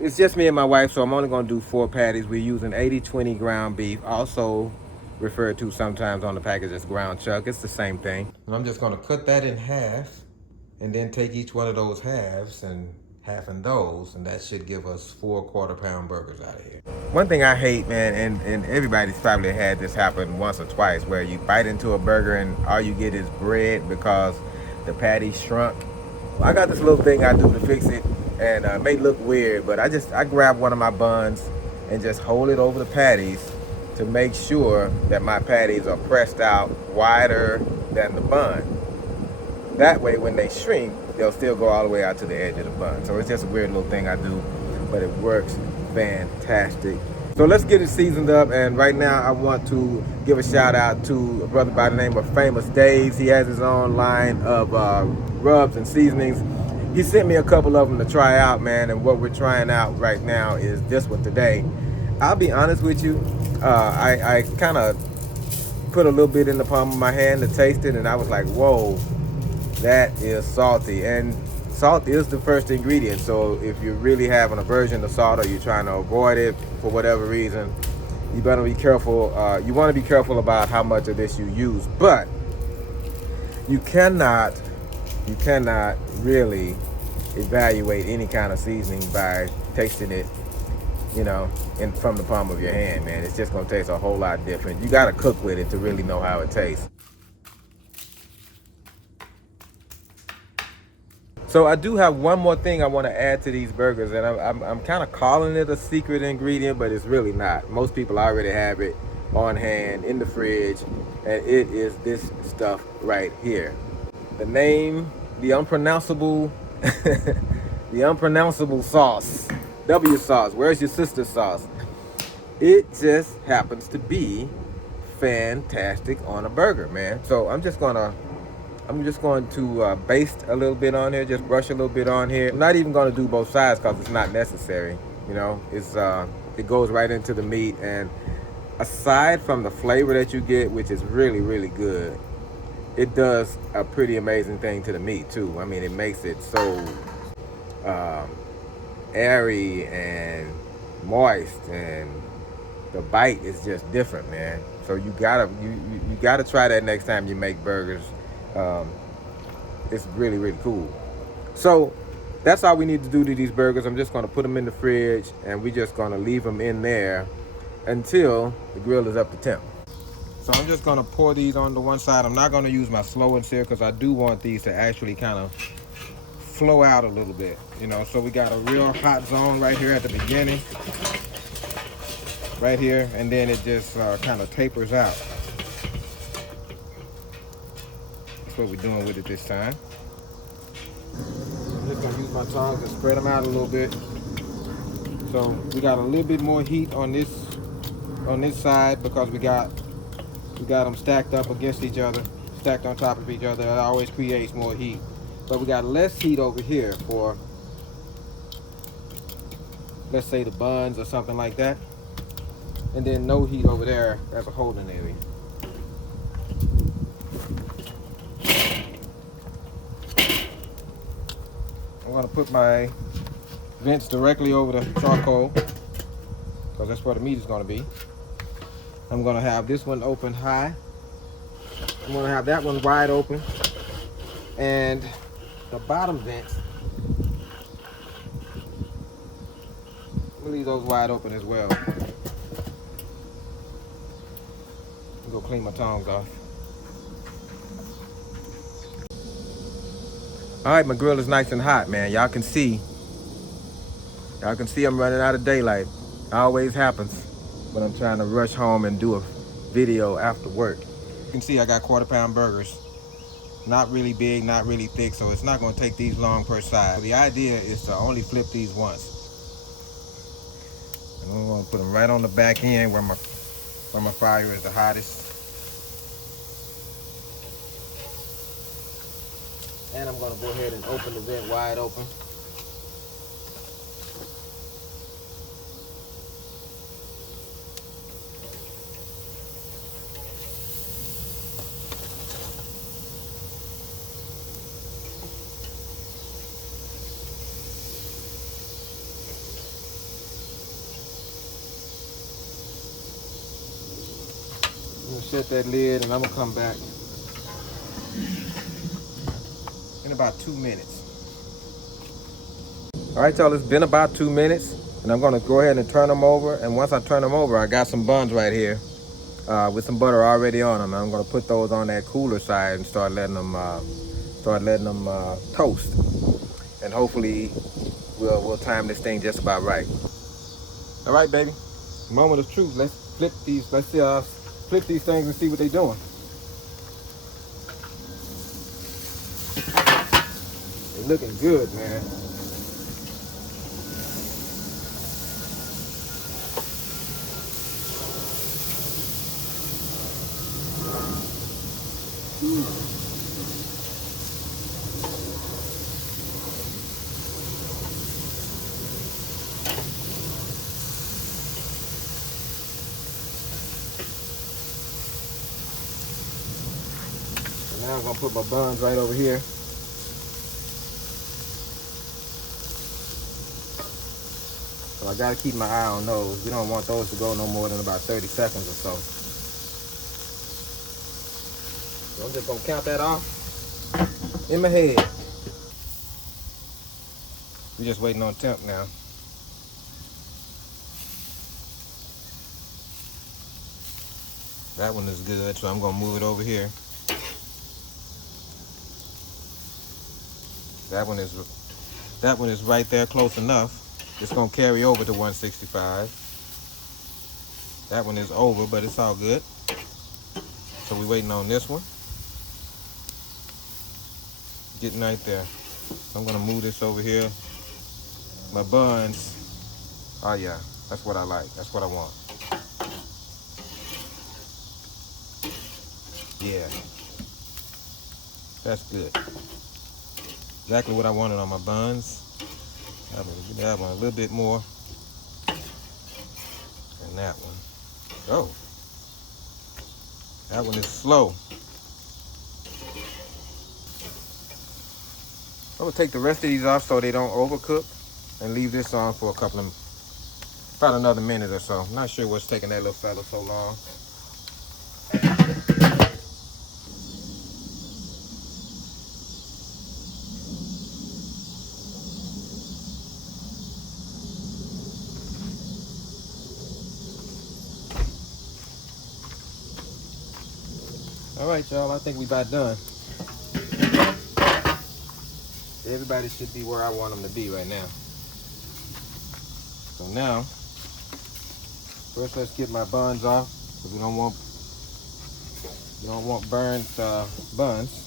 it's just me and my wife, so I'm only gonna do 4 patties. We're using 80/20 ground beef, also referred to sometimes on the package as ground chuck. It's the same thing. And I'm just gonna cut that in half and then take each one of those halves and half in those, and that should give us 4 quarter-pound burgers out of here. One thing I hate, man, and everybody's probably had this happen once or twice, where you bite into a burger and all you get is bread because the patty shrunk. Well, I got this little thing I do to fix it, and it may look weird, but I grab one of my buns and just hold it over the patties to make sure that my patties are pressed out wider than the bun. That way, when they shrink, they'll still go all the way out to the edge of the bun. So it's just a weird little thing I do, but it works fantastic. So let's get it seasoned up, and right now I want to give a shout out to a brother by the name of Famous Dave's. He has his own line of rubs and seasonings. He sent me a couple of them to try out, man, and what we're trying out right now is this one today. I'll be honest with you, I kind of put a little bit in the palm of my hand to taste it, and I was like, whoa, that is salty. And salt is the first ingredient, so if you really have an aversion to salt or you're trying to avoid it for whatever reason, you better be careful. You want to be careful about how much of this you use, but you cannot really evaluate any kind of seasoning by tasting it, from the palm of your hand, man. It's just gonna taste a whole lot different. You gotta cook with it to really know how it tastes. So I do have one more thing I want to add to these burgers, and I'm kind of calling it a secret ingredient, but it's really not. Most people already have it on hand in the fridge, and it is this stuff right here. The name, the unpronounceable, the unpronounceable sauce, W sauce. Where's your sister sauce? It just happens to be fantastic on a burger, man. So I'm just going to baste a little bit on here, just brush a little bit on here. I'm not even going to do both sides because it's not necessary. It goes right into the meat, and aside from the flavor that you get, which is really, really good, it does a pretty amazing thing to the meat too. I mean, it makes it so airy and moist, and the bite is just different, man. So you gotta try that next time you make burgers. It's really, really cool. So that's all we need to do to these burgers. I'm just gonna put them in the fridge, and we're just gonna leave them in there until the grill is up to temp. So I'm just gonna pour these on the one side. I'm not gonna use my slow and sear because I do want these to actually kind of flow out a little bit, So we got a real hot zone right here at the beginning, right here, and then it just kind of tapers out. That's what we're doing with it this time. I'm just gonna use my tongs and spread them out a little bit. So we got a little bit more heat on this side because we got them stacked up against each other, stacked on top of each other. That always creates more heat. But we got less heat over here for, let's say, the buns or something like that. And then no heat over there as a holding area. I'm gonna put my vents directly over the charcoal because that's where the meat is gonna be. I'm gonna have this one open high. I'm gonna have that one wide open, and the bottom vents, we'll leave those wide open as well. I'm gonna clean my tongs off. All right, my grill is nice and hot, man. Y'all can see I'm running out of daylight. Always happens when I'm trying to rush home and do a video after work. You can see I got quarter-pound burgers. Not really big, not really thick, so it's not gonna take these long per side. The idea is to only flip these once. And I'm gonna put them right on the back end where my fire is the hottest. And I'm gonna go ahead and open the vent wide open. set that lid, and I'm gonna come back in about 2 minutes. All right, y'all, it's been about 2 minutes, and I'm gonna go ahead and turn them over. And once I turn them over, I got some buns right here with some butter already on them. I'm gonna put those on that cooler side and start letting them toast. And hopefully we'll time this thing just about right. All right, baby. Moment of truth. Let's flip these. Let's flip these things and see what they're doing. They're looking good, man. So now I'm gonna put my buns right over here. So I gotta keep my eye on those. We don't want those to go no more than about 30 seconds or so. So I'm just gonna count that off in my head. We're just waiting on temp now. That one is good, so I'm gonna move it over here. That one is right there, close enough. It's gonna carry over to 165. That one is over, but it's all good. So we're waiting on this one. Getting right there. So I'm gonna move this over here. My buns. Oh yeah, that's what I like. That's what I want. Yeah. That's good. Exactly what I wanted on my buns. That one a little bit more. And that one. Oh. That one is slow. I'm gonna take the rest of these off so they don't overcook and leave this on for about another minute or so. I'm not sure what's taking that little fella so long. All right, y'all, I think we about done. Everybody should be where I want them to be right now. So now, first let's get my buns off, because we don't want burned buns.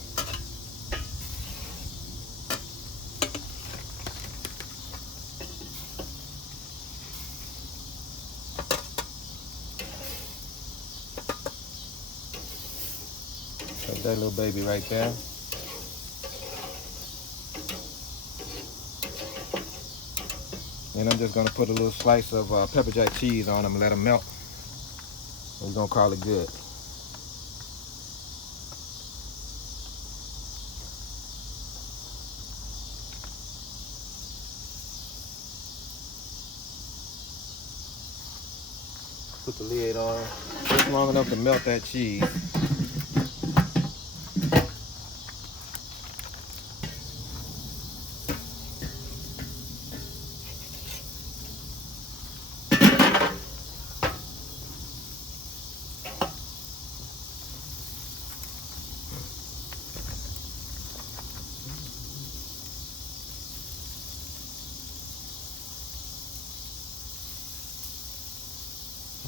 Put that little baby right there. And I'm just gonna put a little slice of pepper jack cheese on them and let them melt. And we're gonna call it good. Put the lid on just long enough to melt that cheese.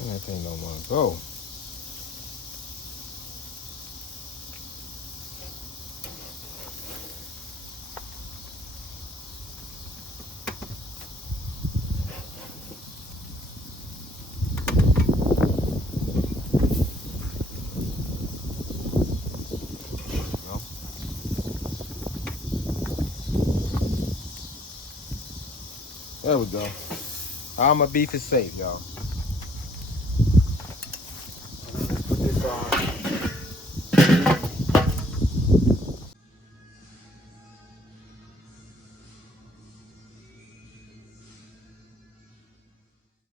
That thing don't want to go. No. There we go. All my beef is safe, y'all. Let's put this on.